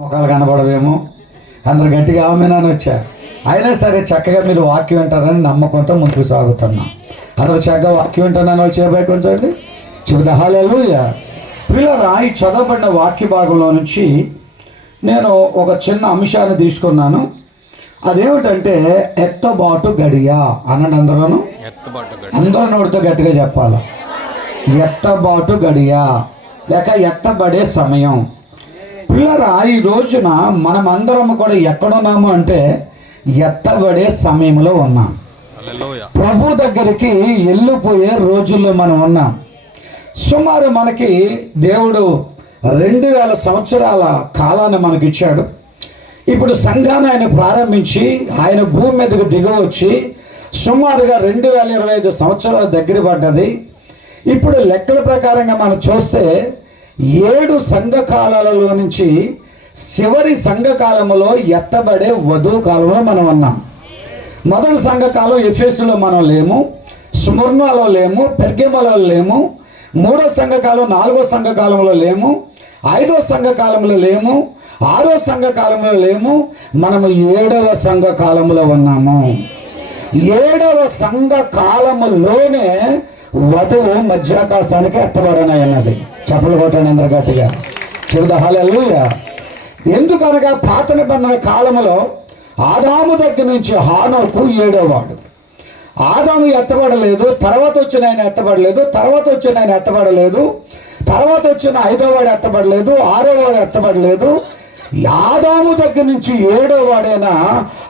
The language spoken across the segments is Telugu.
ముఖాలు కనబడవేమో, అందరు గట్టిగా ఆమెనాని వచ్చా. అయినా సరే చక్కగా మీరు వాక్యం వింటారని నమ్మకంతో ముందుకు సాగుతున్నాం. అందరూ చక్కగా వాక్యం వింటానని వాళ్ళు చేయబోయి కొంచెండి చెబుతా. హల్లెలూయా. పిల్లరా, ఈ చదవబడిన వాక్య భాగంలో నుంచి నేను ఒక చిన్న అంశాన్ని తీసుకున్నాను. అదేమిటంటే ఎత్తబాటు గడియ అన్నాడు. అందరూ నోటితో గట్టిగా చెప్పాలి. ఎత్తబాటు గడియ లేక ఎత్తబడే సమయం. పిల్లరా, ఈ రోజున మనమందరం కూడా ఎక్కడున్నాము అంటే ఎత్తబడే సమయంలో ఉన్నాం. ప్రభు దగ్గరికి వెళ్ళిపోయే రోజుల్లో మనం ఉన్నాం. సుమారు మనకి దేవుడు 2000 సంవత్సరాల కాలాన్ని మనకి ఇచ్చాడు. ఇప్పుడు సంఘాన్ని ఆయన ప్రారంభించి ఆయన భూమి మీదకు దిగవచ్చి సుమారుగా 2025 సంవత్సరాల దగ్గర పడ్డది. ఇప్పుడు లెక్కల ప్రకారంగా మనం చూస్తే 7 సంఘకాలాలలో నుంచి చివరి సంఘకాలంలో ఎత్తబడే వధువు కాలంలో మనం ఉన్నాం. మొదటి సంఘకాలం ఎఫెసులో మనం లేము, స్ముర్నాలో లేము, పెర్గెమలో లేము. 3వ సంఘకాలం 4వ సంఘకాలంలో లేము, 5వ సంఘకాలంలో లేము, 6వ సంఘకాలంలో లేము. మనము 7వ సంఘకాలంలో ఉన్నాము. 7వ సంఘకాలములోనే వధువు మధ్యాకాశానికి ఎత్తబడనన్నది. చప్పలు కొట్టండి అందరు గట్టిగా చెబుతా. హల్లెలూయా. ఎందుకనగా పాత నిబంధన కాలంలో ఆదాము దగ్గర నుంచి హానోకు 7వ వాడు. ఆదాము ఎత్తబడలేదు, తర్వాత వచ్చిన ఆయన ఎత్తబడలేదు, తర్వాత వచ్చిన ఆయన ఎత్తబడలేదు, తర్వాత వచ్చిన 5వ వాడు ఎత్తబడలేదు, 6వ వాడు ఎత్తబడలేదు. ఆదాము దగ్గర నుంచి 7వ వాడైనా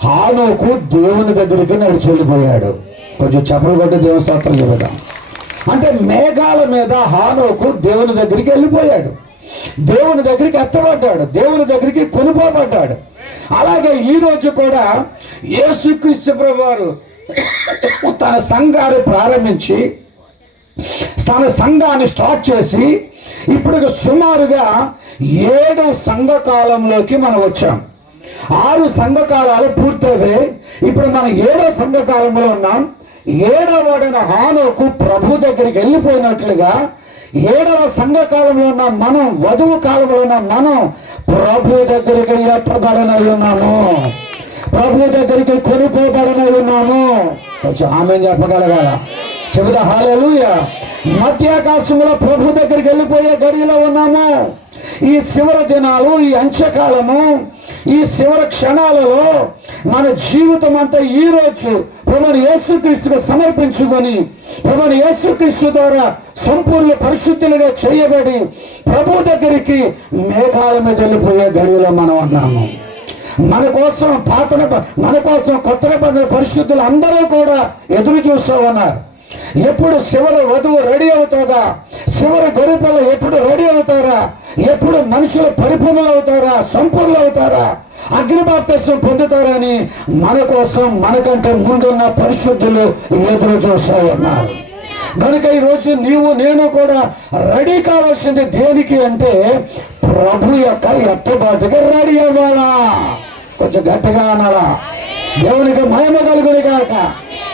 హానోకు దేవుని దగ్గరికి నడిచి వెళ్ళిపోయాడు. కొంచెం చప్పలు కొట్టి దేవుని స్తోత్రం చెబుతాం. అంటే మేఘాల మీద హానోకు దేవుని దగ్గరికి వెళ్ళిపోయాడు, దేవుని దగ్గరికి ఎత్తబడ్డాడు, దేవుని దగ్గరికి కొనుకోబడ్డాడు. అలాగే ఈరోజు కూడా యేసుక్రీస్తు ప్రభువారు తన సంఘాన్ని ప్రారంభించి తన సంఘాన్ని స్టార్ట్ చేసి ఇప్పుడు సుమారుగా 7 సంఘకాలంలోకి మనం వచ్చాం. 6 సంఘకాలాలు పూర్తయ్యాయి. ఇప్పుడు మనం 7వ సంఘకాలంలో ఉన్నాం. 7వ వాడైన హానోకు ప్రభు దగ్గరికి వెళ్ళిపోయినట్లుగా 7వ సంఘకాలంలో ఉన్న మనం, వధువు కాలంలో ఉన్న మనం ప్రభు దగ్గరికి ఎత్తబడనై ఉన్నాము, ప్రభు దగ్గరికి కొనుక్కోబడనై ఉన్నాము. కొంచెం ఆమె చెప్పగలగాల చెబుతా. హల్లెలూయా. మధ్యాకాశంలో ప్రభు దగ్గరికి వెళ్ళిపోయే గడిలో ఉన్నాము. ఈ చివరి దినాలు, ఈ అంత్యకాలము, ఈ చివరి క్షణాలలో మన జీవితం అంతా ఈరోజు ప్రభుని యేసుక్రీస్తుకు సమర్పించుకొని ప్రభుని యేసుక్రీస్తు ద్వారా సంపూర్ణ పరిశుద్ధులుగా చేయబడి ప్రభు దగ్గరికి మేఘాల మీద వెళ్ళిపోయే గడిలో మనం ఉన్నాము. మన కోసం కొత్త నిబంధన పరిశుద్ధులు అందరూ కూడా ఎదురు చూస్తూ ఉన్నారు. ఎప్పుడు చివరి వధువు రెడీ అవుతుందా, చివరి గొర్రెపిల్ల ఎప్పుడు రెడీ అవుతారా, ఎప్పుడు మనుషులు పరిపూర్ణులు అవుతారా, సంపూర్ణులు అవుతారా, అగ్నిబాప్తిస్మం పొందుతారని మన కోసం మనకంటే ముందున్న పరిశుద్ధులు ఎదురు చూస్తూ ఉన్నారు. కనుక ఈరోజు నీవు నేను కూడా రెడీ కావాల్సింది దేనికి అంటే ప్రభు యొక్క ఎత్తబాటుగా రెడీ అవ్వాలా. కొంచెం గట్టిగా అనాలా. దేవునికి మహిమ కలుగుని కాక.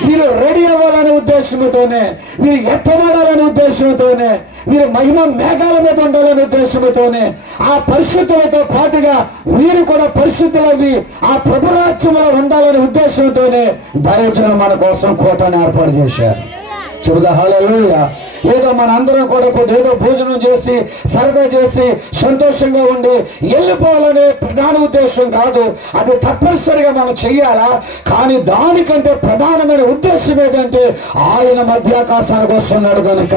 మీరు రెడీ అవ్వాలనే ఉద్దేశంతోనే, మీరు ఎత్తబడాలనే ఉద్దేశంతోనే, మీరు మహిమ మేఘాల మీద ఉండాలనే ఉద్దేశంతోనే ఆ పరిశుద్ధులతో పాటుగా మీరు కూడా పరిశుద్ధులవి ఆ ప్రభురాజ్యంలో ఉండాలనే ఉద్దేశంతోనే దైవజనం మన కోసం కోటను ఏర్పాటు చేశారు. చెబుదా. హల్లెలూయా. ఏదో మన అందరం కూడా ఏదో భోజనం చేసి సరదా చేసి సంతోషంగా ఉండి వెళ్ళిపోవాలనే ప్రధాన ఉద్దేశం కాదు. అది తప్పనిసరిగా మనం చెయ్యాలా. కానీ దానికంటే ప్రధానమైన ఉద్దేశం ఏంటంటే ఆయన మధ్యాకాశానికి వస్తున్నాడు కనుక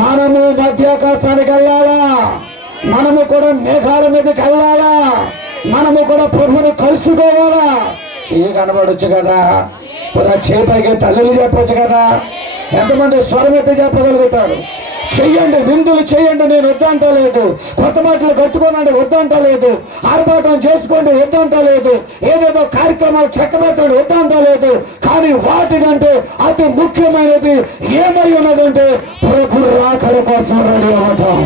మనము మధ్యాకాశానికి వెళ్ళాలా, మనము కూడా మేఘాల మీదకి వెళ్ళాలా, మనము కూడా ప్రభువుని కలుసుకోవాలా. చేయి కనబడొచ్చు కదా, చేపైకి తల్లులు చెప్పొచ్చు కదా. ఎంతమంది స్వరం ఎత్తి చెప్పగలుగుతారు? చెయ్యండి, విందులు చేయండి, నేను వద్దంటలేదు. కొత్త మాటలు కట్టుకోనండి, వద్దంటలేదు. ఆర్భాటం చేసుకోండి, వద్దంటలేదు. ఏదేదో కార్యక్రమాలు చక్కబెట్టండి, వద్దంటలేదు. కానీ వాటికంటే అతి ముఖ్యమైనది ఏమై ఉన్నదంటే ప్రభు రాకడ కోసం రెడీ అవ్వటం,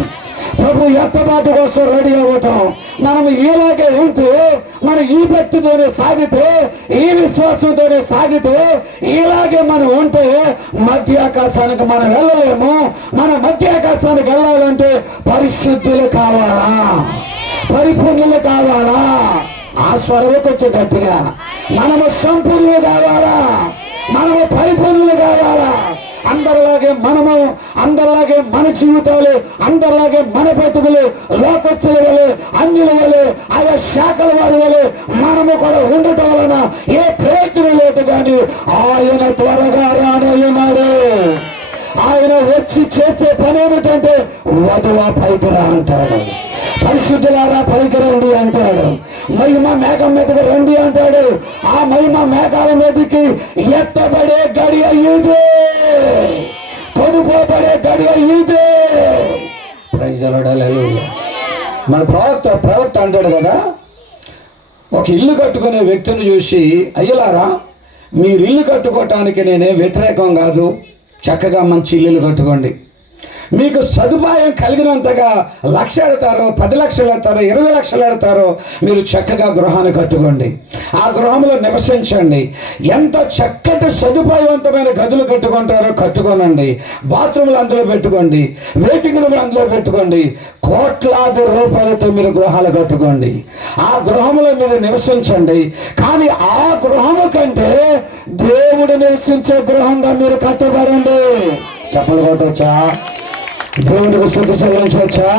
ప్రభు ఎత్తబాటు కోసం రెడీ అవ్వటం. మనం ఇలాగే ఉంటే, మనం ఈ భక్తితోనే సాగితే, ఈ విశ్వాసంతోనే సాగితే, ఇలాగే మనం ఉంటే మధ్యాకాశానికి మనం వెళ్ళలేము. మన మధ్యాకాశానికి వెళ్ళాలంటే పరిశుద్ధులు కావాలా. పరిపూర్ణులు కావాలా? ఆ స్వరంలోకి వచ్చే గట్టిగా మనము సంపూర్ణులు కావాలా? మనము పరిపూర్ణులు కావాలా? అందరిలాగే మనము, అందరిలాగే మన జీవితాలు, అందరిలాగే మన బతుకులు లోకస్తుల వలె, అన్యుల వలె, ఆయా శాఖల వారి వలె మనము కూడా ఉండటం వలన ఏ ప్రయోజనం లేదు. కానీ ఆయన త్వరగా రానయ్యున్నాడు. ఆయన వచ్చి చేసే పని ఏమిటంటే వధువా పైకి రా అంటాడు, పరిశుద్ధులారా పైకి రండి అంటాడు, మహిమ మేఘం మీదకి రండి అంటాడు. ఆ మహిమ మేఘాల మీదకి ఎత్తబడే గడియ ఇదే, కొనుపోబడే గడియ ఇదే. మన ప్రవక్త అంటాడు కదా, ఒక ఇల్లు కట్టుకునే వ్యక్తిని చూసి, అయ్యలారా మీరు ఇల్లు కట్టుకోవటానికి నేనే వ్యతిరేకం కాదు, చక్కగా మంచి ఇల్లులు కట్టుకోండి. మీకు సదుపాయం కలిగినంతగా 1,00,000 ఎడతారో, 10 లక్షలు ఎడతారో, 20 లక్షలు ఎడతారో మీరు చక్కగా గృహాన్ని కట్టుకోండి, ఆ గృహంలో నివసించండి. ఎంత చక్కటి సదుపాయవంతమైన గదులు కట్టుకుంటారో కట్టుకోనండి, బాత్రూములు అందులో పెట్టుకోండి, వెయిటింగ్ రూములు అందులో పెట్టుకోండి. కోట్లాది రూపాయలతో మీరు గృహాలు కట్టుకోండి, ఆ గృహంలో మీరు నివసించండి. కానీ ఆ గృహము కంటే దేవుడు నివసించే గృహంగా మీరు కట్టబడండి. చెప్పలు కొట్టవచ్చా? దేవునికి స్తుతి చెల్లించవచ్చా?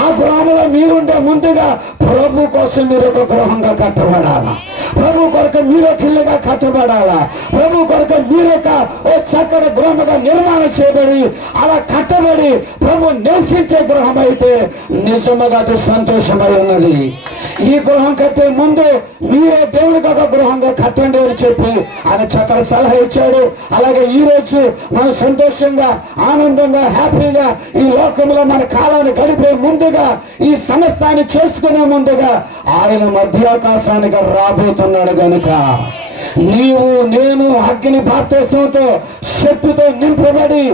ఆ గృహంలో మీరుంటే ముందుగా ప్రభు కోసం మీరు ఒక గృహంగా కట్టబడాలా, ప్రభు కొరకు మీరు ఒక ఇల్లుగా కట్టబడాలా, ప్రభు కొరకు మీరు ఓ చక్కటి గృహముగా నిర్మాణం చేయబడి అలా కట్టబడి ప్రభు నివసించే గృహం అయితే నిజముగా అది సంతోషమై ఉన్నది. ఈ గృహం కట్టే ముందు మీరే దేవునికి ఒక గృహంగా కట్టండి అని చెప్పి ఆయన చక్కటి సలహా ఇచ్చాడు. అలాగే ఈ రోజు మనం సంతోషంగా, ఆనందంగా, హ్యాపీగా ఈ లోకంలో మన కాలాన్ని గడిపే ముందుగా, ఈ సమస్తాన్ని చేసుకునే ముందుగా ఆయన మధ్యాకాశానికి రాబోతున్నాడు గనుక నీవు నేను అగ్ని బాప్తిస్మంతో శక్తితో నింపబడి,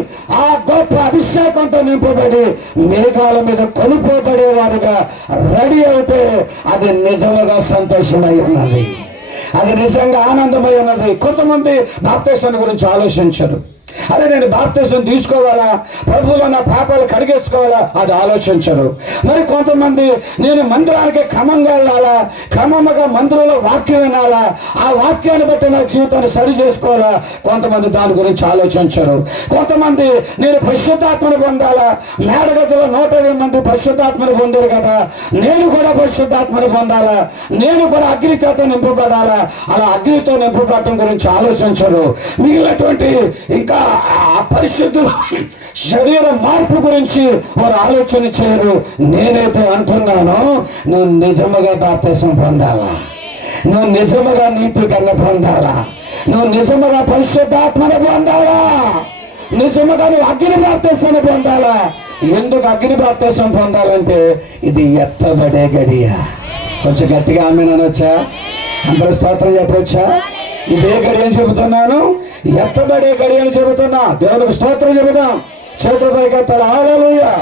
ఆ గొప్ప అభిషేకంతో నింపబడి మేఘాల మీద కొనుక్కోబడేవారుగా రెడీ అవుతే అది నిజముగా సంతోషమై ఉన్నది, అది నిజంగా ఆనందమై ఉన్నది. కొంతమంది బాప్తిస్మం గురించి ఆలోచించరు. అరే నేను బాప్తిస్మం తీసుకోవాలా, ప్రభువులో నా పాపాలు కడిగేసుకోవాలా, అది ఆలోచించరు. మరి కొంతమంది నేను మందిరానికి క్రమంగా వెళ్ళాలా, క్రమంగా మందిరంలో వాక్యం వినాలా, ఆ వాక్యాన్ని బట్టి నా జీవితాన్ని సరి చేసుకోవాలా, కొంతమంది దాని గురించి ఆలోచించరు. కొంతమంది నేను పరిశుద్ధాత్మను పొందాలా, మేడగదిలో 120 మంది పరిశుద్ధాత్మను పొందారు కదా, నేను కూడా పరిశుద్ధాత్మను పొందాలా, నేను కూడా అగ్ని చేత నింపబడాలా, అలా అగ్నితో నింపబడటం గురించి ఆలోచించరు. మిగిలినటువంటి ఇంకా ఆ పరిశుద్ధ శరీర మార్పు గురించి వారు ఆలోచన చేయరు. నేనైతే అంటున్నాను, నువ్వు నిజముగా బాప్తిసం పొందాలా, నువ్వు నిజముగా నీతికరణ పొందాలా, నువ్వు నిజముగా పరిశుద్ధాత్మను పొందాలా, నిజముగా నువ్వు అగ్ని బాప్తిసాన్ని పొందాలా. ఎందుకు అగ్ని బాప్తిసం పొందాలంటే ఇది ఎత్తబడే గడియ. కొంచెం గట్టిగా ఆమేన్ అనొచ్చా? అందరూ స్తోత్రం చెప్పొచ్చా? ఇదే గడి అని చెబుతున్నాను, ఎత్తబడే గడి అని చెబుతున్నా. దేవునికి స్తోత్రం చెబుతాం. చేతుల పైకి ఎత్తాలి. హల్లెలూయా.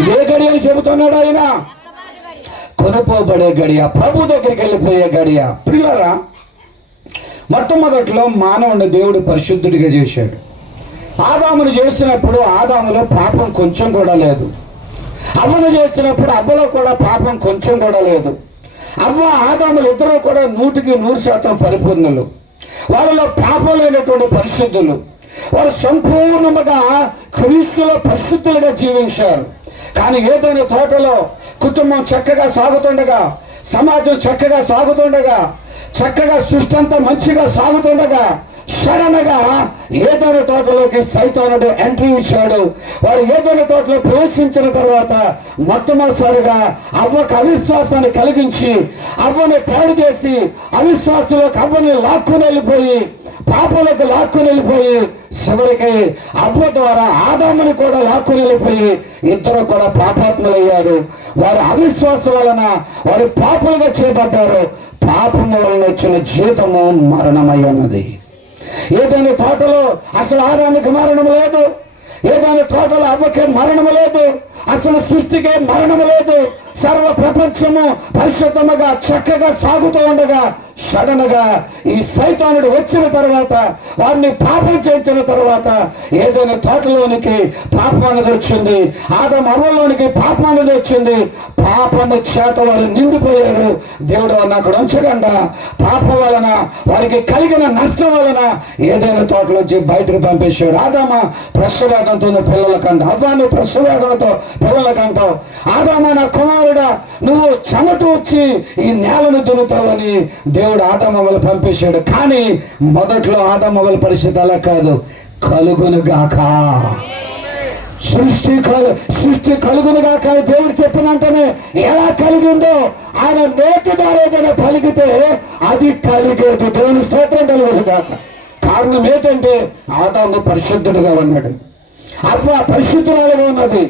ఇదే గడి అని చెబుతున్నాడు ఆయన. కొనుక్కోబడే గడియ, ప్రభు దగ్గరికి వెళ్ళిపోయే గడియ. ప్రియులారా, మొట్టమొదట్లో మానవుని దేవుడు పరిశుద్ధుడిగా చేశాడు. ఆదామును చేసినప్పుడు ఆదాములో పాపం కొంచెం కూడా లేదు. అవ్వను చేసినప్పుడు అవ్వలో కూడా పాపం కొంచెం కూడా లేదు. అవ్వ ఆదాములు ఇద్దరు కూడా 100% పరిపూర్ణులు. వాళ్ళలో పాపం లేనటువంటి పరిశుద్ధులు. వారు సంపూర్ణముగా క్రీస్తులో పరిశుద్ధులుగా జీవించారు. కానీ ఏదైనా తోటలో కుటుంబం చక్కగా సాగుతుండగా, సమాజం చక్కగా సాగుతుండగా, చక్కగా సృష్టి అంతా మంచిగా సాగుతుండగా సడన్గా ఏదైనా తోటలోకి సైతానుడు ఎంట్రీ ఇచ్చాడు. వాడు ఏదైనా తోటలో ప్రవేశించిన తర్వాత మొట్టమొదటిసారిగా అవ్వకు అవిశ్వాసాన్ని కలిగించి అవ్వని పాడు చేసి అవిశ్వాసంలోకి అవ్వని లాక్కుని వెళ్ళిపోయి, పాపలకు లాక్కుని వెళ్ళిపోయి, చివరికి అవ్వ ద్వారా ఆదాముని కూడా లాక్కుని వెళ్ళిపోయి ఇద్దరు కూడా పాపాత్ములయ్యారు. వారి అవిశ్వాసం వలన వారి పాపులుగా చేపట్టారు. పాపం వలన వచ్చిన జీతము మరణమై ఉన్నది. ఏదైనా తోటలో అసలు ఆదామునికి మరణం లేదు, ఏదైనా తోటలో అవ్వకే మరణం లేదు, అసలు సృష్టికే మరణం లేదు, సర్వ ప్రపంచము పరిశుద్ధముగా చక్కగా సాగుతూ ఉండగా సడన్ గా ఈ సైతానుడు వచ్చిన తర్వాత, వారిని పాపం చేయించిన తర్వాత ఏదైనా తోటలోనికి పాపం అనేది వచ్చింది, ఆదాము హవ్వలోనికి పాపం అనేది వచ్చింది. పాపము చేత వారు నిండిపోయారు. దేవుడు వారిని అక్కడ ఉంచకుండా పాపం వలన వారికి కలిగిన నష్టం వలన ఏదైనా తోటలోంచి బయటకు పంపేశాడు. ఆదామ ప్రసవేదంతో పిల్లలకంట, హవ్వాను ప్రసవేదంతో పిల్లలకంటావు. ఆదామ నా కుమారుడా, నువ్వు చెమట వచ్చి ఈ నేలను దున్నుతావని దేవుడు ఆదామవ్వలు పంపేశాడు. కానీ మొదట్లో ఆదామవ్వల పరిస్థితి అలా కాదు. కలుగునుగాక, సృష్టి కలుగునుగాక దేవుడు చెప్పినంటనే ఎలా కలిగిందో ఆయన నోటి ద్వారా ఏదైనా పలికితే అది కలిగేది. దేవుని స్తోత్రం కలుగునుగాక. కారణం ఏంటంటే ఆదాము పరిశుద్ధుడుగా ఉన్నాడు, అవ్వ పరిశుద్ధురాలుగా ఉన్నది.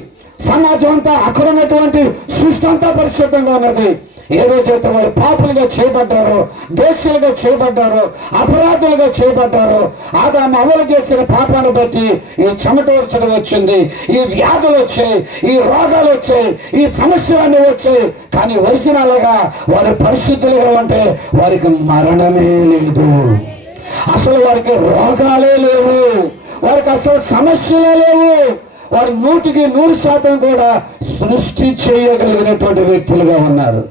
సమాజం అంతా అక్కడ ఉన్నటువంటి సృష్టి అంతా పరిశుద్ధంగా ఉన్నది. ఏ రోజైతే వారు పాపులుగా చేయబడ్డారో, దోషులుగా చేయబడ్డారో, అపరాధులుగా చేయబడ్డారో, ఆదాము అమలు చేసిన పాపాన్ని బట్టి ఈ చెమట వర్షం వచ్చింది, ఈ వ్యాధులు వచ్చాయి, ఈ రోగాలు వచ్చాయి, ఈ సమస్యలన్నీ వచ్చాయి. కానీ ఒరిజినల్గా వారు పరిశుద్ధులుగా ఉంటే వారికి మరణమే లేదు, అసలు వారికి రోగాలే లేవు, వారికి అసలు సమస్యలే లేవు. వారు 100% కూడా సృష్టి చేయగలిగినటువంటి వ్యక్తులుగా ఉన్నారు.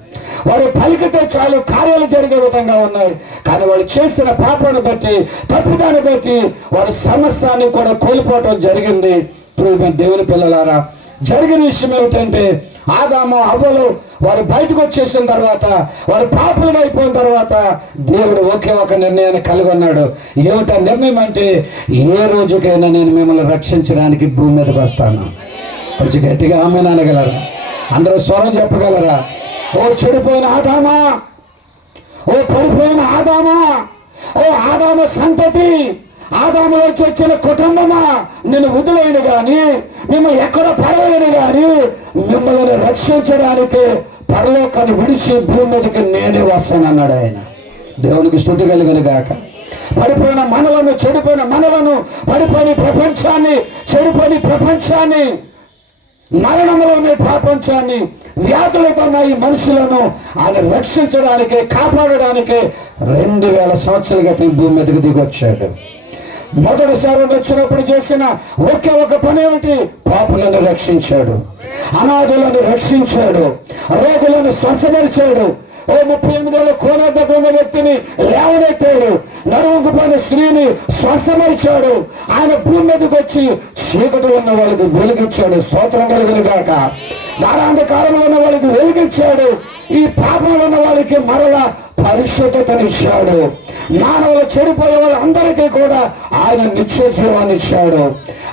వారు పలికితే చాలు కార్యాలు జరిగే విధంగా ఉన్నాయి. కానీ వాళ్ళు చేసిన పాపాన్ని బట్టి, తప్పుదాన్ని బట్టి వారి సమస్తాన్ని కూడా కోల్పోవటం జరిగింది. దేవుని పిల్లలారా, జరిగిన విషయం ఏమిటంటే ఆదాము హవ్వలు వారు బయటకు వచ్చేసిన తర్వాత, వారు పాపులుగా అయిపోయిన తర్వాత దేవుడు ఒకే ఒక నిర్ణయాన్ని కలిగి ఉన్నాడు. ఏమిటా నిర్ణయం అంటే, ఏ రోజుకైనా నేను మిమ్మల్ని రక్షించడానికి భూమి మీదకి వస్తాను. కొంచెం గట్టిగా ఆమె అనగలరా? అందరూ స్వరం చెప్పగలరా? ఓ చెడిపోయిన ఆదామా, ఓ పడిపోయిన ఆదామా, ఓ ఆదాము సంతతి, ఆదాములోకి వచ్చిన కుటుంబమా, నేను వదిలేను కానీ, మిమ్మల్ని ఎక్కడ పడవేయను కానీ, మిమ్మల్ని రక్షించడానికి పరలోకాన్ని విడిచి భూమి మీదకి నేనే వస్తానన్నాడు ఆయన. దేవునికి స్తుతి కలుగును గాక. పడిపోయిన మనలను, చెడిపోయిన మనలను, పడిపోయిన ప్రపంచాన్ని, చెడిపోయిన ప్రపంచాన్ని, మరణంలోనే ప్రపంచాన్ని, వ్యాధులతో ఈ మనుషులను ఆయన రక్షించడానికి, కాపాడడానికి 2000 సంవత్సరాల క్రితం భూమి మీదకి దిగొచ్చాడు. మొదటిసారి వచ్చినప్పుడు చేసిన ఒకే ఒక పని ఏమిటి? పాపులను రక్షించాడు, అనాథులను రక్షించాడు, రోగులను స్వస్థపరిచాడు. ఓ 38 ఏళ్ళ కోనెద్దకున్న వ్యక్తిని లేవనెత్తాడు, నడుముకుపోయిన స్త్రీని స్వస్థపరిచాడు. ఆయన భూమి మీదకి వచ్చి చీకటి ఉన్న వాళ్ళకి వెలిగించాడు. స్తోత్రం కలుగును గాక. గాఢాంధకారంలో ఉన్న వాళ్ళకి వెలిగించాడు. ఈ పాపంలో ఉన్న వాళ్ళకి మరలా పరిశుద్ధతనిచ్చాడు. మానవులు చెడిపోయే వాళ్ళందరికీ కూడా ఆయన నిత్య జీవాన్ని ఇచ్చాడు.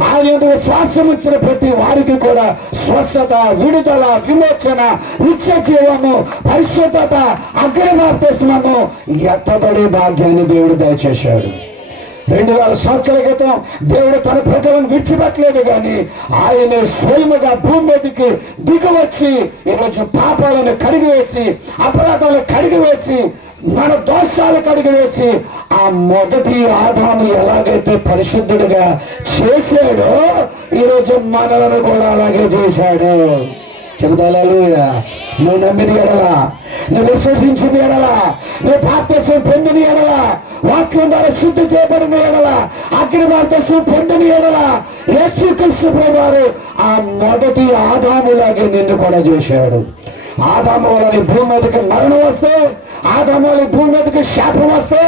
ఆయన ఎందుకు శ్వాసం ఇచ్చిన ప్రతి వారికి కూడా స్వస్థత, విడుదల, విమోచన, నిత్య జీవము, పరిశుద్ధత, అగ్నిబాప్తిస్మము, ఎత్తబడి భాగ్యాన్ని దేవుడు దయచేశాడు. 2000 సంవత్సరాల క్రితం దేవుడు తన ప్రజలను విడిచిపెట్టలేదు, కానీ ఆయనే స్వయముగా భూమి మీదకి దిగివచ్చి ఈరోజు పాపాలను కడిగివేసి, అపరాధాలను కడిగివేసి, మన దోషాలు కడిగివేసి, ఆ మొదటి ఆదాము ఎలాగైతే పరిశుద్ధుడిగా చేశాడో ఈరోజు మనలను కూడా అలాగే చేశాడు. చెబుతాలేలుయా. నువ్వు నమ్మిన ఎడలా, నువ్వు విశ్వసించిన ఎడలా, నువ్వు బాప్తిసం పొందిన ఎడలా, వాక్యం ద్వారా శుద్ధి చేయబడిన ఎడలా, అగ్ని బాప్తిసం పొందిన ఎడలా, యేసుక్రీస్తు ప్రభువారు ఆ మొదటి ఆదాములాగే నిన్ను కూడా చేశాడు. ఆదాము వలన భూమి మీదకి మరణం వస్తే, ఆదాము వలన భూమి మీదకి శాపం వస్తే,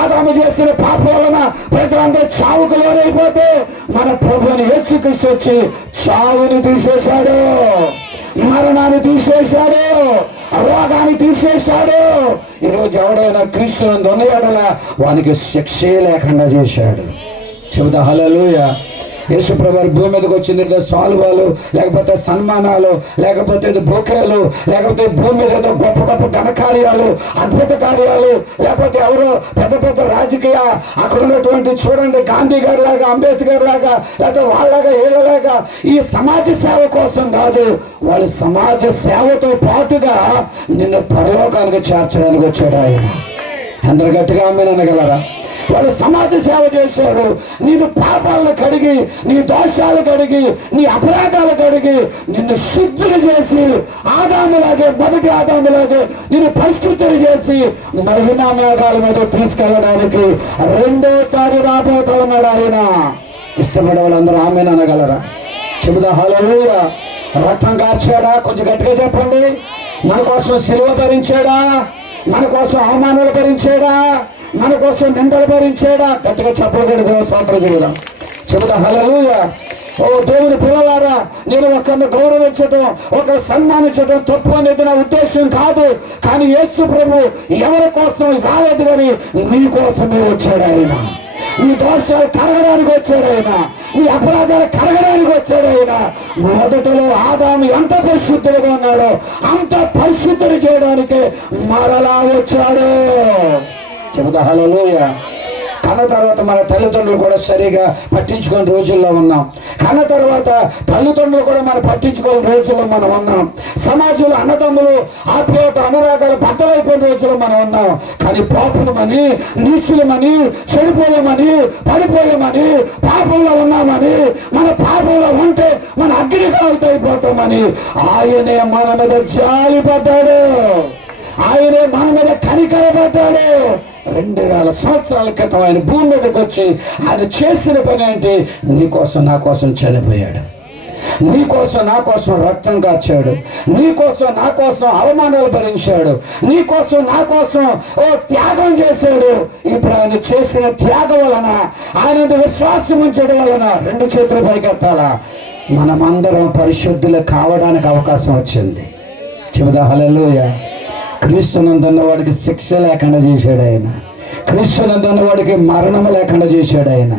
ఆదాము చేసిన పాపం వలన ప్రజలందరూ చావుకు లోనైపోతే, మన ప్రభువుని యేసుక్రీస్తు వచ్చి చావుని తీసేశాడు, మరణాన్ని తీసేశాడు, రోగాన్ని తీసేశాడు. ఈరోజు ఎవడైనా క్రీస్తునందు ఉన్న ఎడల వానికి శిక్షే లేకుండా చేశాడు. చెబుతా హల్లెలూయా. యేసు ప్రభువు భూమి మీదకి వచ్చింది ఏదో సాల్వాలు, లేకపోతే సన్మానాలు, లేకపోతే బొకేలు, లేకపోతే భూమి మీద ఏదో గొప్ప గొప్ప ఘనకార్యాలు, అద్భుత కార్యాలు, లేకపోతే ఎవరో పెద్ద పెద్ద రాజకీయ అక్కడ ఉన్నటువంటి చూడండి గాంధీ గారి లాగా, అంబేద్కర్ లాగా, లేకపోతే వాళ్ళలాగా వీళ్ళలాగా ఈ సమాజ సేవ కోసం కాదు, వాళ్ళ సమాజ సేవతో పాటుగా నిన్ను పరలోకానికి చేర్చడానికి వచ్చాడు ఆయన. అందరు గట్టిగా ఆమేన్ అనగలరా? వాడు సమాజ సేవ చేశాడు. నేను పాపాలను కడిగి, నీ దోషాలు కడిగి, నీ అపరాధాలు కడిగి నిన్ను శుద్ధిని చేసి మొదటి ఆదాములాగే నిన్ను పరిశుద్ధిని చేసి మహిమా మేఘాల మీద తీసుకెళ్ళడానికి రెండోసారి రాబోతా ఉన్నాడు ఆయన. ఇష్టపడే వాళ్ళందరూ ఆమేన్ అనగలరా? చెబుదా హల్లెలూయా. రక్తం కార్చాడా? కొంచెం గట్టిగా చెప్పండి. మన కోసం సిలువ భరించాడా? మన కోసం అవమానాలు భరించాడా? మన కోసం నిందలు భరించాడా? గట్టిగా చెప్పగలడు. దేవ స్తోత్రం చెబుదాం. చెబుదా హల్లెలూయా. ఓ దేవుని పిల్లలారా, నేను ఒకరిని గౌరవించడం, ఒకరు సన్మానించడం తప్పు అనేది నా ఉద్దేశం కాదు. కానీ యేసు ప్రభు ఎవరి కోసం రాలేదు కానీ నీ కోసమే వచ్చాడు ఆయన. నీ దోషాలు కరగడానికి వచ్చాడు ఆయన. నీ అపరాధాలు కరగడానికి వచ్చాడు ఆయన. మొదటిలో ఆదాము ఎంత పరిశుద్ధులుగా ఉన్నాడో అంత పరిశుద్ధులు చేయడానికి మరలా వచ్చాడు. చెబుతా హల్లెలూయా. కన్న తర్వాత మన తల్లిదండ్రులు కూడా సరిగా పట్టించుకునే రోజుల్లో ఉన్నాం. కన్న తర్వాత తల్లిదండ్రులు కూడా మనం పట్టించుకునే రోజుల్లో మనం ఉన్నాం. సమాజంలో అన్నదమ్ములు ఆప్యాయత అనురాగాలు బద్దలైపోయిన రోజుల్లో మనం ఉన్నాం. కానీ పాపులమని, నీచులమని, చెడిపోయామని, పడిపోయామని, పాపంలో ఉన్నామని, మన పాపంలో ఉంటే మన అగ్నికాలతో అయిపోతామని ఆయనే మన మీద జాలిపడ్డాడు. ఆయనే మన మీద కనికరపడ్డాడు. 2000 సంవత్సరాల క్రితం ఆయన భూమి మీదకి వచ్చి ఆయన చేసిన పని ఏంటి? నీకోసం నా కోసం చనిపోయాడు. నీకోసం నా కోసం రక్తం కార్చాడు. నీకోసం నా కోసం అవమానాలు భరించాడు. నీకోసం నా కోసం త్యాగం చేశాడు. ఇప్పుడు ఆయన చేసిన త్యాగం వలన, ఆయన విశ్వాసం ఉంచడం వలన 2 చేతులు పైకెత్తాలా, మనమందరం పరిశుద్ధులు కావడానికి అవకాశం వచ్చింది. చెబుదా హల్లెలూయా. క్రీస్తునందున్న వాడికి శిక్ష లేకుండా చేశాడు ఆయన. క్రీస్తునందున్న వాడికి మరణం లేకుండా చేశాడు ఆయన.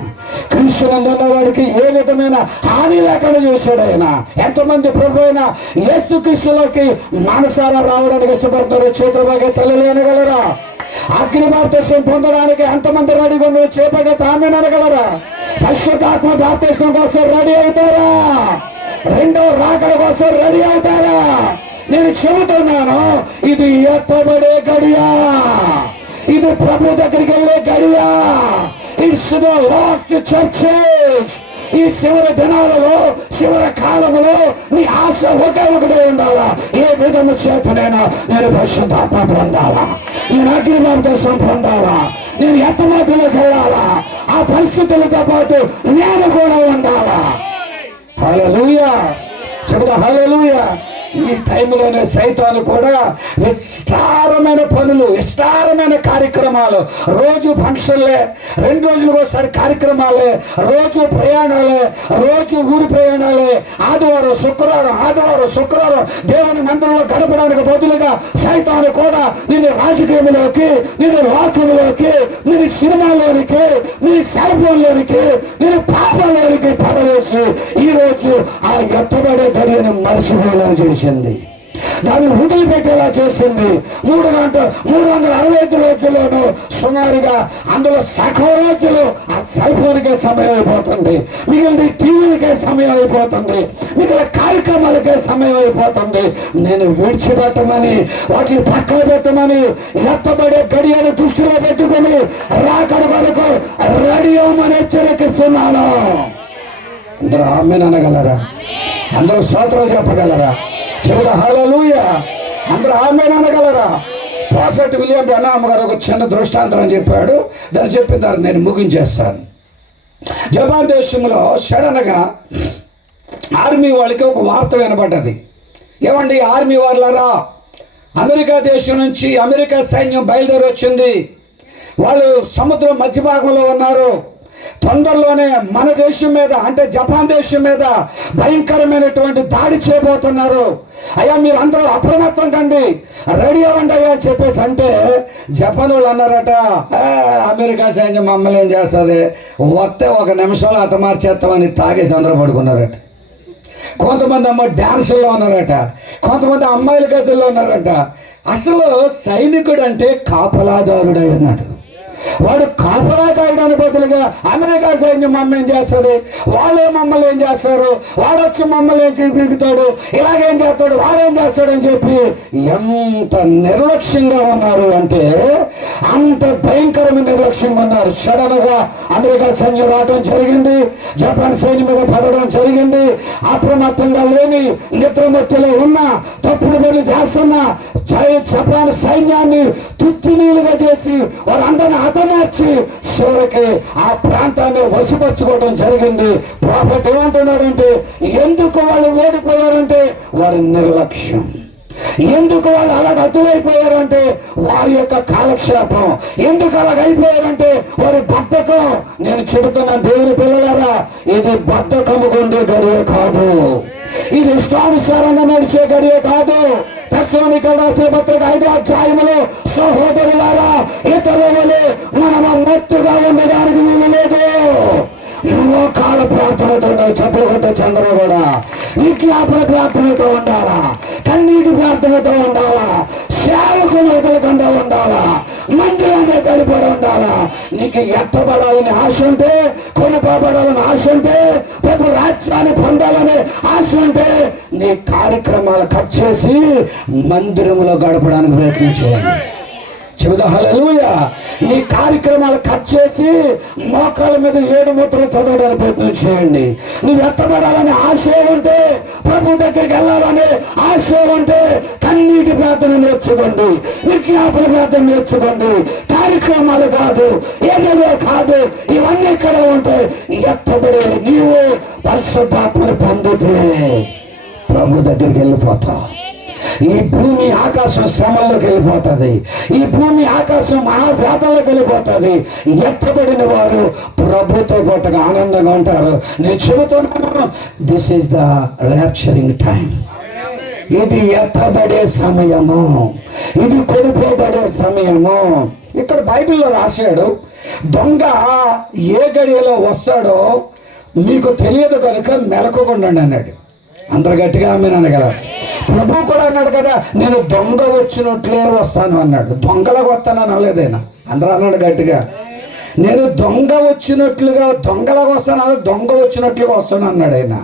క్రీస్తునందున్న వాడికి ఏ విధమైన హాని లేకుండా చేశాడు ఆయన. ఎంతమంది ప్రభు అయిన యేసు క్రీస్తులోకి మనసారా రావడానికి ఇష్టపడతారు? చేతులబాగా తల్లి అనగలరా? అగ్ని బాప్తిసం పొందడానికి ఎంతమంది రెడీగా ఉన్నారు? చేపగా ఆమేన్ అనగలరా? పరిశుద్ధాత్మ బాప్తిసం కోసం రెడీ అవుతారా? రెండో రాకడ కోసం రెడీ అవుతారా? నేను చెబుతున్నాను, ఇది ఎత్తబడే గడియా. ఇది ప్రభు దగ్గరికి వెళ్ళే గడియా. It's the last churches. ఈ చివరి దినాలలో, చివరి కాలంలో నీ ఆశ ఒకటే ఉండాలా. ఏ విధము చేతనైనా నేను పరిశుద్ధాత్మ పొందాలా, నేను అగ్ని బాప్తిసం పొందాలా, నేను ఎత్తబడిలోకి వెళ్ళాలా, ఆ పరిస్థితులతో పాటు నేను కూడా ఉండాలా. హల్లెలూయా. చెబుతా హల్లెలూయా. ఈ టైంలోనే సైతాను కూడా విస్తారమైన పనులు, విస్తారమైన కార్యక్రమాలు, రోజు ఫంక్షన్లే, 2 రోజులకు ఒకసారి కార్యక్రమాలే, రోజు ప్రయాణాలే, రోజు ఊరి ప్రయాణాలే, ఆదివారం శుక్రవారం దేవుని మందిరంలో గడపడానికి బదులుగా సైతాను కూడా నిన్ను రాజకీయంలోకి, నిన్ను వాక్యంలోకి, నిన్ను సినిమాలోనికి, నీ సెల్ ఫోన్లోనికి, నేను పాపంలోనికి పడవేసి ఈరోజు ఆ ఎత్తబడే గడియను మర్చిపోయేలా చేసింది. దాన్ని వదిలిపెట్టేలా చేసింది. 365 రోజుల్లోనూ సుమారుగా అందులో సగం రోజులు ఆ సెల్ ఫోన్కే సమయం అయిపోతుంది. మిగిలిన టీవీలకే సమయం అయిపోతుంది. మిగిలిన కార్యక్రమాలకే సమయం అయిపోతుంది. నేను విడిచిపెట్టమని, వాటిని పక్కన పెట్టమని, ఎత్తబడే గడియను దృష్టిలో పెట్టుకుని రాకడ వరకు రెడీ అవ్వమని హెచ్చరిస్తున్నాను. అందరూ ఆమేన్ అనగలరా? అందరూ స్తోత్రం చెప్పగలరా? చెబుదా హల్లెలూయా. అందరూ ఆమేన్ అనగలరా? ప్రాఫెట్ విలియం బ్రన్హామ్ గారు ఒక చిన్న దృష్టాంతం అని చెప్పాడు. దాన్ని చెప్పినారు, నేను ముగించేస్తాను. జపాన్ దేశంలో సడన్గా ఆర్మీ వాళ్ళకి ఒక వార్త వినబడ్డది. ఏమండి ఆర్మీ వాళ్ళరా, అమెరికా దేశం నుంచి అమెరికా సైన్యం బయలుదేరి వచ్చింది. వాళ్ళు సముద్రం మధ్య భాగంలో ఉన్నారు. తొందరలోనే మన దేశం మీద, అంటే జపాన్ దేశం మీద భయంకరమైనటువంటి దాడి చేయబోతున్నారు. అయ్యా మీరు అందరూ అప్రమత్తం కండి, రెడీ అవ్వండి అయ్యా అని చెప్పేసి అంటే జపాన్ వాళ్ళు అన్నారట, అమెరికా సైన్యం మమ్మల్ని ఏం చేస్తుంది, వస్తే 1 నిమిషంలో హతమార్చేస్తామని తాగేసి అందరూ పడుకున్నారట. కొంతమంది అమ్మ డ్యాన్సుల్లో ఉన్నారట, కొంతమంది అమ్మాయిల గదుల్లో ఉన్నారట. అసలు సైనికుడు అంటే కాపలాదారుడై ఉన్నాడు. వాడు కాపలా కాయడానికి బదులుగా అమెరికా సైన్యం మమ్మల్ని ఏం చేస్తుంది, వాళ్ళే మమ్మల్ని ఏం చేస్తారు, వాడొచ్చి మమ్మల్ని ఏం చూపిస్తాడు, ఇలాగేం చేస్తాడు, వాడేం చేస్తాడు అని చెప్పి ఎంత నిర్లక్ష్యంగా ఉన్నారు అంటే అంత భయంకరమైన నిర్లక్ష్యంగా ఉన్నారు. సడన్ గా అమెరికా సైన్యం రావడం జరిగింది, జపాన్ సైన్యం మీద పడడం జరిగింది. అప్రమత్తంగా లేని నిద్రమత్తులో ఉన్న తప్పుడు పనులు చేస్తున్న జపాన్ సైన్యాన్ని తుత్తినీలుగా చేసి వారందరినీ హతమార్చి చివరికి ఆ ప్రాంతాన్ని వశపరచుకోవడం జరిగింది. ప్రాఫెట్ ఏమంటున్నాడంటే ఎందుకు వాళ్ళు ఓడిపోయారంటే వారి నిర్లక్ష్యం, ఎందుకు వాళ్ళు అలాగ అతులైపోయారంటే వారి యొక్క కాలక్షేపం, ఎందుకు అలాగైపోయారంటే వారి బద్ధకం. నేను చెబుతున్న దేవుని పిల్లలారా, ఇది బద్ధకము కొండే గడియ కాదు, ఇది ఇష్టానుసారంగా నడిచే గడియ కాదు. తెస్సలోనికయులకు రాసిన పత్రిక 5వ అధ్యాయములో సహోదరులారా, ఇతరులలో మనము మత్తుగా ఉండడానికి వీలు లేదు. మోకాళ్ళ ప్రార్థనతో చెప్పులు కొట్టే చంద్రుడు కూడా విజ్ఞాపన ప్రార్థనతో ఉండాలా, కన్నీటి ప్రార్థనతో ఉండాలా, సేవకులు వదలకుండా ఉండాలా, మందిరాన్ని కలిపడి ఉండాలా. నీకు ఎత్తబడాలని ఆశ ఉంటే, కొనుకోబడాలని ఆశ ఉంటే, ప్రభు రాజ్యాన్ని పొందాలని ఆశ ఉంటే నీ కార్యక్రమాలు కట్ చేసి మందిరంలో గడపడానికి ప్రయత్నించేయండి. చెబుతా హల్లెలూయా. ఈ కార్యక్రమాలు కట్ చేసి మోకాళ్ళ మీద 7 ముద్రలు చదవడానికి ప్రయత్నం చేయండి. నువ్వు ఎత్తబడాలని ఆశ ఉంటే, ప్రభు దగ్గరికి వెళ్ళాలని ఆశ ఉంటే కన్నీటి ప్రార్థన నేర్చుకోండి, విజ్ఞాపన ప్రార్థన నేర్చుకోండి. కార్యక్రమాలు కాదు, ఏదో కాదు, ఇవన్నీ ఇక్కడ ఉంటే ఎత్తబడే నీవు పరిశుద్ధాత్మని పొందితే ప్రభు దగ్గరికి వెళ్ళిపోతావు. ఈ భూమి ఆకాశం శ్రమల్లోకి వెళ్ళిపోతుంది, ఈ భూమి ఆకాశం మహావ్యాధంలోకి వెళ్ళిపోతుంది. ఎత్తబడిన వారు ప్రభుతో పాటుగా ఆనందంగా ఉంటారు. నేను చెబుతున్నాను, దిస్ ఈస్ ద ర్యాప్చరింగ్ టైం. ఇది ఎత్తబడే సమయము, ఇది కొనుక్కోబడే సమయము. ఇక్కడ బైబిల్లో రాశాడు, దొంగ ఏ గడియలో వస్తాడో మీకు తెలియదు కనుక మెలకుకుండా అన్నాడు. అందరు గట్టిగా ఆమె అనగలరు. ప్రభు కూడా అన్నాడు కదా, నేను దొంగ వచ్చినట్లే వస్తాను అన్నాడు. దొంగలకు వస్తాను అనలేదైనా, అందరూ అన్నాడు గట్టిగా. నేను దొంగ వచ్చినట్లుగా, దొంగలకు వస్తాను, దొంగ వచ్చినట్లుగా వస్తాను అన్నాడు ఆయన.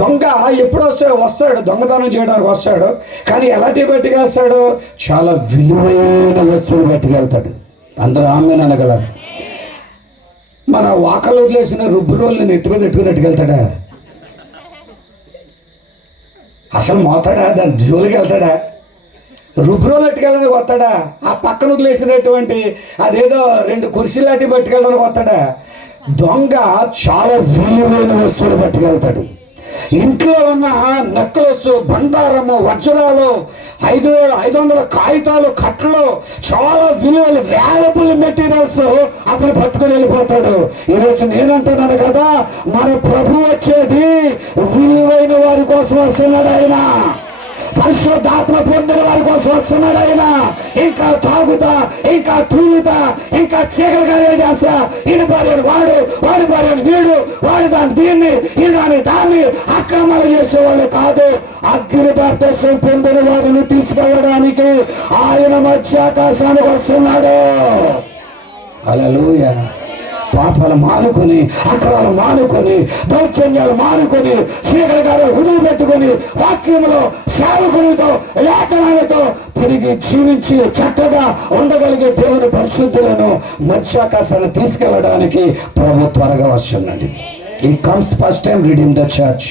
దొంగ ఎప్పుడు వస్తాడు, దొంగతనం చేయడానికి వస్తాడు. కానీ ఎలాంటి బట్టిగా వస్తాడు, చాలా విలువైన వస్తువులు పట్టుకెళ్తాడు. అందరూ ఆమె అనగలరు. మన వాకలు వదిలేసిన రుబ్బు రోల్ని ఎట్టుకున్నట్టుకెళ్తాడా? అసలు మోతాడా? దాని జోలికి వెళ్తాడా? రుబ్రోలు ఎట్టుకెళ్ళడానికి వస్తాడా? ఆ పక్కన వదిలేసినటువంటి అదేదో 2 కుర్చీలు అట్టి పట్టుకెళ్ళడానికి వస్తాడా? దొంగ చాలా విలువైన వస్తువులు పట్టుకెళ్తాడు. ఇంట్లో ఉన్న నెక్లెస్, బండారము, వజ్రాలు, 500 కాగితాలు, కట్టలు, చాలా విలువలు, వాల్యుబుల్ మెటీరియల్స్ అతను పట్టుకొని వెళ్ళిపోతాడు. ఈరోజు నేనంటున్నాను కదా, మన ప్రభు వచ్చేది విలువైన వారి కోసం వస్తున్నాడు ఆయన. పరిశుద్ధాత్మ పొందిన వారి కోసం వస్తున్నాడు ఆయన. ఇంకా తాగుతా, ఇంకా తూగుతా, ఇంకా చీకటి కార్యాలు చేస్తా, ఈయన భార్యను వాడు, వాడి భార్యను వీడు, వాడి దాన్ని దీన్ని, ఈ దాన్ని అక్రమాలు చేసేవాళ్ళు కాదు. అగ్ని బాప్తిసం పొందిన వారిని తీసుకెళ్ళడానికి ఆయన మధ్యాకాశానికి వస్తున్నాడు. హల్లెలూయా. పాపాలు మానుకొని, అక్రమాలు మానుకొని, దౌర్జన్యాలు మానుకొని, చీకటి కార్యాలు వదిలి పెట్టుకొని వాక్యములో, సేవకునితో, లేఖనాలతో తిరిగి జీవించి చక్కగా ఉండగలిగే దేవుని పరిశుద్ధులను మధ్యాకాశాన్ని తీసుకెళ్ళడానికి ప్రభు త్వరగా వస్తున్నాడు. He comes first time reading the church.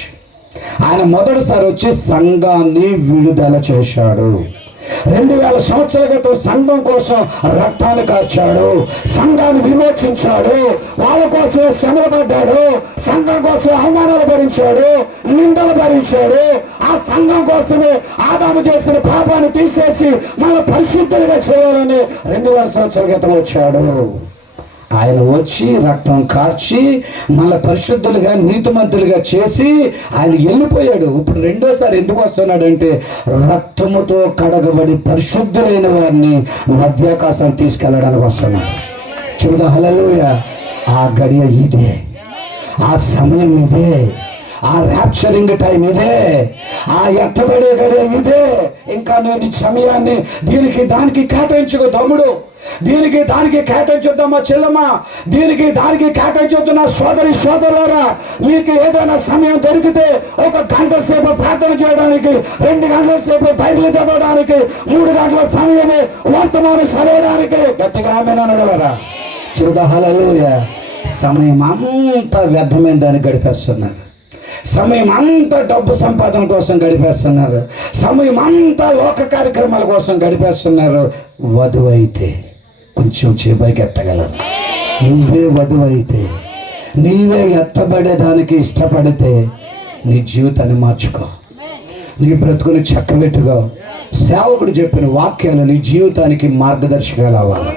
ఆయన మొదటిసారి వచ్చి సంఘాన్ని విడుదల చేశాడు. 2000 సంవత్సరాల క్రితం సంఘం కోసం రక్తాన్ని కార్చాడు, సంఘాన్ని విమోచించాడు, వాళ్ళ కోసం శ్రమలు పడ్డాడు, సంఘం కోసం అవమానాలు భరించాడు, నిందలు భరించాడు. ఆ సంఘం కోసమే ఆదాము చేసిన పాపాన్ని తీసేసి మన పరిశుద్ధులుగా చేయాలని 2000 సంవత్సరాల క్రితం వచ్చాడు. ఆయన వచ్చి రక్తం కార్చి మళ్ళీ పరిశుద్ధులుగా, నీతిమంతులుగా చేసి ఆయన వెళ్ళిపోయాడు. ఇప్పుడు రెండోసారి ఎందుకు వస్తున్నాడంటే రక్తముతో కడగబడి పరిశుద్ధులైన వారిని మధ్యాకాశాన్ని తీసుకెళ్ళడానికి వస్తున్నాడు. చెబుదా హల్లెలూయా. ఆ గడియ ఇదే, ఆ సమయం ఇదే, ఆ ర్యాప్చరింగ్ టైం ఇదే, ఆ ఎత్తబడే గడే ఇదే. ఇంకా నేను ఈ సమయాన్ని దీనికి దానికి కేటాయించుకో తమ్ముడు, దీనికి దానికి కేటాయించొద్దమ్మా చెల్లమ్మా, దీనికి దానికి కేటాయించొద్దు నా సోదరి సోదరులారా. మీకు ఏదైనా సమయం దొరికితే 1 గంట సేపు ప్రార్థన చేయడానికి, 2 గంటల సేపు బైబిల్ చదవడానికి, 3 గంటల సమయమే వర్తమానం చదవడానికి గట్టిగా ఆమేన్ అనగలరా? చెబుదా హల్లెలూయా. సమయం అంతా వ్యర్థమైన దాన్ని గడిపేస్తున్నారు, సమయం అంతా డబ్బు సంపాదన కోసం గడిపేస్తున్నారు, సమయం అంతా లోక కార్యక్రమాల కోసం గడిపేస్తున్నారు. వధువు అయితే కొంచెం చేపైకి ఎత్తగలరు. నువ్వే వధువు అయితే, నీవే ఎత్తబడేదానికి ఇష్టపడితే నీ జీవితాన్ని మార్చుకో, నీ బ్రతుకుని చక్కబెట్టుకో. సేవకుడు చెప్పిన వాక్యాలు నీ జీవితానికి మార్గదర్శకాలు అవ్వాలి.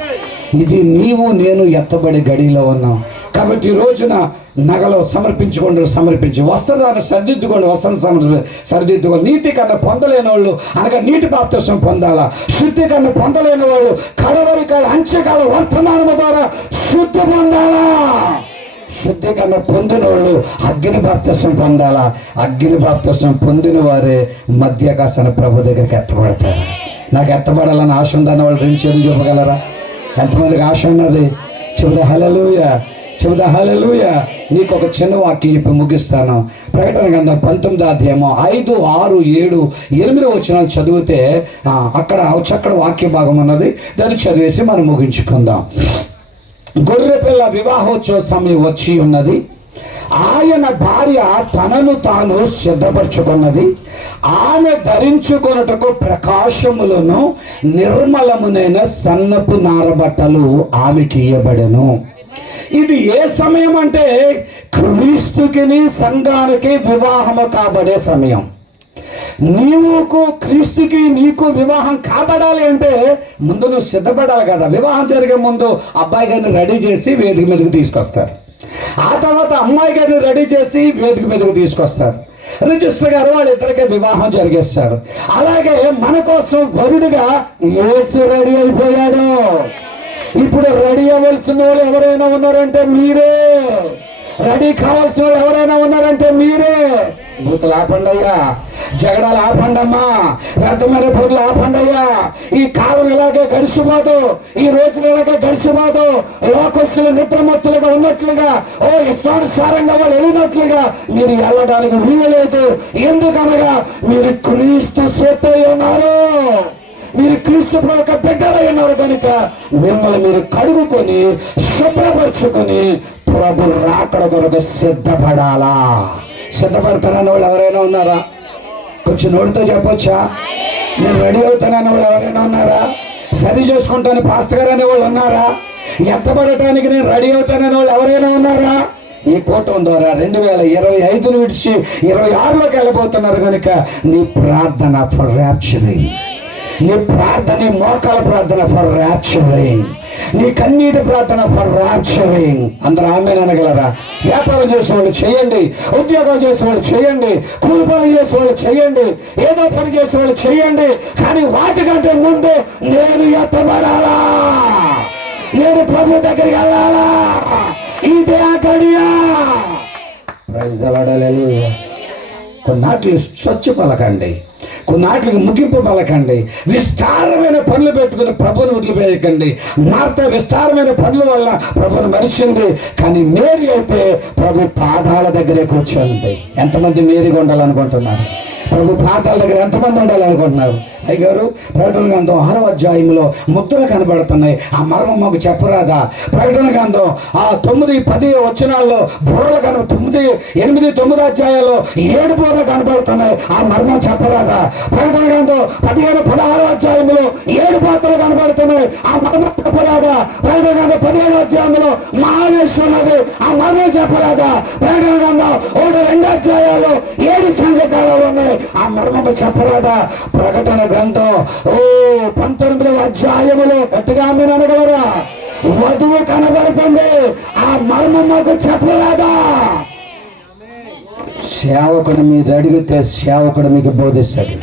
ఇది నీవు నేను ఎత్తబడే గడిలో ఉన్నాం కాబట్టి ఈ రోజున నగలో సమర్పించి వస్త్రదాన్ని సరిదిద్దుకోండి, వస్త్రం సరిదిద్దుకోండి. నీతి కన్నా పొందలేని వాళ్ళు అనగా నీటి బాప్తిసం పొందాలా, శుద్ధి కన్నా పొందలేని వాళ్ళు కడవరికాల అంచెకాల వర్తమానము ద్వారా శుద్ధి పొందాలా. శుద్ధి కన్నా పొందిన వాళ్ళు అగ్ని బాప్తిసం పొందాలా. అగ్ని బాప్తిసం పొందిన వారే మధ్యాకాశాన ప్రభు దగ్గరికి ఎత్తబడతారు. నాకు ఎత్తబడాలని ఆశ ఉందన్న వాళ్ళు 2 చేతులు చూపగలరా? ఎంతమందికి ఆశ ఉన్నది? చెబుదా హల్లెలూయా, చెబుదా హల్లెలూయా. నీకు ఒక చిన్న వాక్యం ఇప్పుడు ముగిస్తాను. ప్రకటన గ్రంథం 19వ అధ్యాయము 5, 6, 7, 8 వచనాలు చదివితే అక్కడ చక్కటి వాక్య భాగం ఉన్నది. దాన్ని చదివేసి మనం ముగించుకుందాం. గొర్రెపిల్ల వివాహోత్సవ సమయం వచ్చి ఉన్నది. ఆయన భార్య తనను తాను సిద్ధపరచుకున్నది. ఆమె ధరించుకొనుటకు ప్రకాశములను నిర్మలమునైన సన్నపు నారబట్టలు ఆమెకి ఇయ్యబడెను. ఇది ఏ సమయం అంటే క్రీస్తుకిని సంఘానికి వివాహము కాబడే సమయం. నీవుకు క్రీస్తుకి నీకు వివాహం కాబడాలి అంటే ముందు నువ్వు సిద్ధపడాలి కదా. వివాహం జరిగే ముందు అబ్బాయి గారిని రెడీ చేసి వేదిక మీదకి తీసుకొస్తారు, ఆ తర్వాత అమ్మాయి గారిని రెడీ చేసి వేదిక మీదకి తీసుకొస్తారు. రిజిస్టర్ గారు వాళ్ళిద్దరికీ వివాహం జరిగేస్తారు. అలాగే మన కోసం వరుడిగా యేసు రెడీ అయిపోయాడు. ఇప్పుడు రెడీ అవ్వాల్సిన వాళ్ళు ఎవరైనా ఉన్నారంటే మీరే, రెడీ కావాల్సిన వాళ్ళు ఎవరైనా ఉన్నారంటే మీరే. బూతులు ఆపండి అయ్యా, జగడాలు ఆపండి అమ్మా, వ్యర్థమైన పనులు ఆపండి అయ్యా. ఈ కాలం ఇలాగే గడిచిపోదు, ఈ రోజులు ఇలాగే గడిచిపోదు. లోకస్తులు నిద్రమత్తులుగా ఉన్నట్లుగా ఇష్టానుసారంగా వాళ్ళు వెళ్ళినట్లుగా మీరు వెళ్ళడానికి వీలలేదు. ఎందుకనగా మీరు క్రీస్తు సొత్తై ఉన్నారు, మీరు క్రీస్తు యొక్క బిడ్డలై ఉన్నారు కనుక మిమ్మల్ని మీరు కడుగుకొని శుభ్రపరచుకొని ప్రభు రాకడ కొరకు సిద్ధపడాలా. సిద్ధపడతానని వాళ్ళు ఎవరైనా ఉన్నారా? కొంచెం నోటితో చెప్పొచ్చా? నేను రెడీ అవుతానని వాళ్ళు ఎవరైనా ఉన్నారా? సరి చేసుకుంటాను పాస్టర్ గారు అనే వాళ్ళు ఉన్నారా? ఎత్తబడటానికి నేను రెడీ అవుతానని వాళ్ళు ఎవరైనా ఉన్నారా? ఈ కూటమి ద్వారా 2025 విడిచి 26లోకి వెళ్ళబోతున్నారు కనుక నీ ప్రార్థన ఫర్ ర్యాప్చరింగ్, నీ ప్రార్థన, నీ మోకాల ప్రార్థన ఫర్ ర్యాప్చరింగ్, నీ కన్నీటి ప్రార్థన ఫర్ ర్యాప్చరింగ్. అందరూ ఆమేన్ అనగలరా? వ్యాపారం చేసేవాళ్ళు చేయండి, ఉద్యోగం చేసేవాళ్ళు చేయండి, కూలి పనులు చేసేవాళ్ళు చేయండి, ఏదో పని చేసేవాళ్ళు చేయండి. కానీ వాటికంటే ముందు నేను ఎత్తబడాలా, నేను ప్రభు దగ్గరికి వెళ్ళాలా. ఇదే అక్కడియా. ప్రైజ్ ది లార్డ్, హల్లెలూయా. కొన్నాటికి స్వచ్ఛ పలకండి, కొన్నాటికి ముగింపు పలకండి. విస్తారమైన పనులు పెట్టుకుని ప్రభుని వదిలిపోయకండి. మార్త విస్తారమైన పనుల వల్ల ప్రభుని మరిచింది, కానీ మేరీ అయితే ప్రభు పాదాల దగ్గరే కూర్చోండి. ఎంతమంది మేరీగా ఉండాలనుకుంటున్నారు? ప్రభు పాదాల దగ్గర ఎంతమంది ఉండాలనుకుంటున్నారు? అయ్యగారు, ప్రకటన గ్రంథం 6వ అధ్యాయంలో ముద్రలు కనబడుతున్నాయి, ఆ మర్మం మాకు చెప్పరాదా? ప్రకటన గ్రంథం 9, 10 వచనాల్లో బుర్రలు 9, 8, 9 అధ్యాయాల్లో 7 బుర్రలు కనబడుతున్నాయి, ఆ మర్మం చెప్పరాదా? ప్రకటన గ్రంథం 15, 16 అధ్యాయంలో 7 పాత్రలు కనబడుతున్నాయి, ఆ మర్మం చెప్పరాదా? ప్రకటన గ్రంథం 15వ అధ్యాయంలో మహావేశ్వరున్నది, ఆ మర్మం చెప్పరాదా? ప్రకటన గ్రంథం 1, 2 అధ్యాయాల్లో 7 సంఘకాలు ఉన్నాయి, ఆ మర్మము చెప్పరాదా? ప్రకటన గ్రంథం 19వ అధ్యాయములో గట్టిగా మీరు అనగలరా? వధువు కనబడుతుంది, ఆ మర్మం మాకు చెప్పరాదా? సేవకుడు మీరు అడిగితే సేవకుడు మీకు బోధిస్తాడు.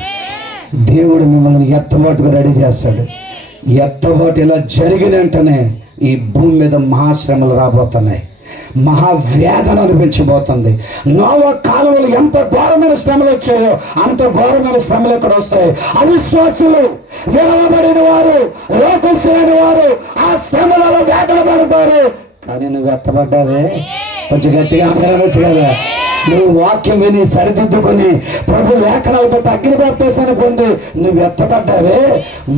దేవుడు మిమ్మల్ని ఎత్తబాటుకు రెడీ చేస్తాడు. ఎత్తబాటు ఇలా జరిగిన వెంటనే ఈ భూమి మీద మహాశ్రమలు రాబోతున్నాయి. మహావేదన అనిపించబోతుంది. నోవహు కాలంలో ఎంత ఘోరమైన శ్రమలు వచ్చాయో అంత ఘోరమైన శ్రమలు ఇక్కడ వస్తాయి. అవిశ్వాసులు, వినబడిన వారు, లోకస్తులైన వారు ఆ శ్రమలలో వేదన పడతారు. కానీ నువ్వు ఎత్తబడ్డావే, కొంచెం గట్టిగా అందరనొచ్చు కదా. నువ్వు వాక్యం విని సరిదిద్దుకొని ప్రభు లేఖనాలు బట్టి అగ్ని బాప్తిసాన్ని పొంది నువ్వు ఎత్తబడ్డావే,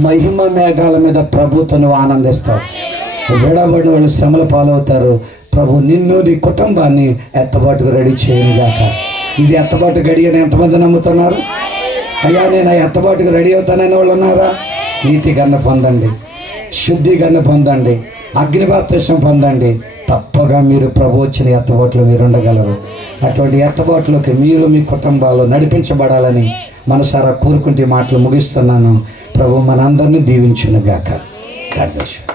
మహిమ మేఘాల మీద ప్రభుతో నువ్వు ఆనందిస్తావు. విడబడిన వాళ్ళు శ్రమల పాలవుతారు. ప్రభు నిన్ను, నీ కుటుంబాన్ని ఎత్తబాటుకు రెడీ చేయనుగాక. ఇది ఎత్తబాటు గడి అని ఎంతమంది నమ్ముతున్నారు? అయ్యా నేను ఆ ఎత్తబాటుకు రెడీ అవుతానని వాళ్ళు ఉన్నారా? నీతికరణ పొందండి, శుద్ధీకరణ పొందండి, అగ్ని బాప్తిసం పొందండి. తప్పగా మీరు ప్రభు వచ్చిన ఎత్తబాటులో మీరు ఉండగలరు. అటువంటి ఎత్తబాటులోకి మీరు, మీ కుటుంబాలు నడిపించబడాలని మనసారా కోరుకుంటే మాటలు ముగిస్తున్నాను. ప్రభు మనందరినీ దీవించునుగాక. God bless you.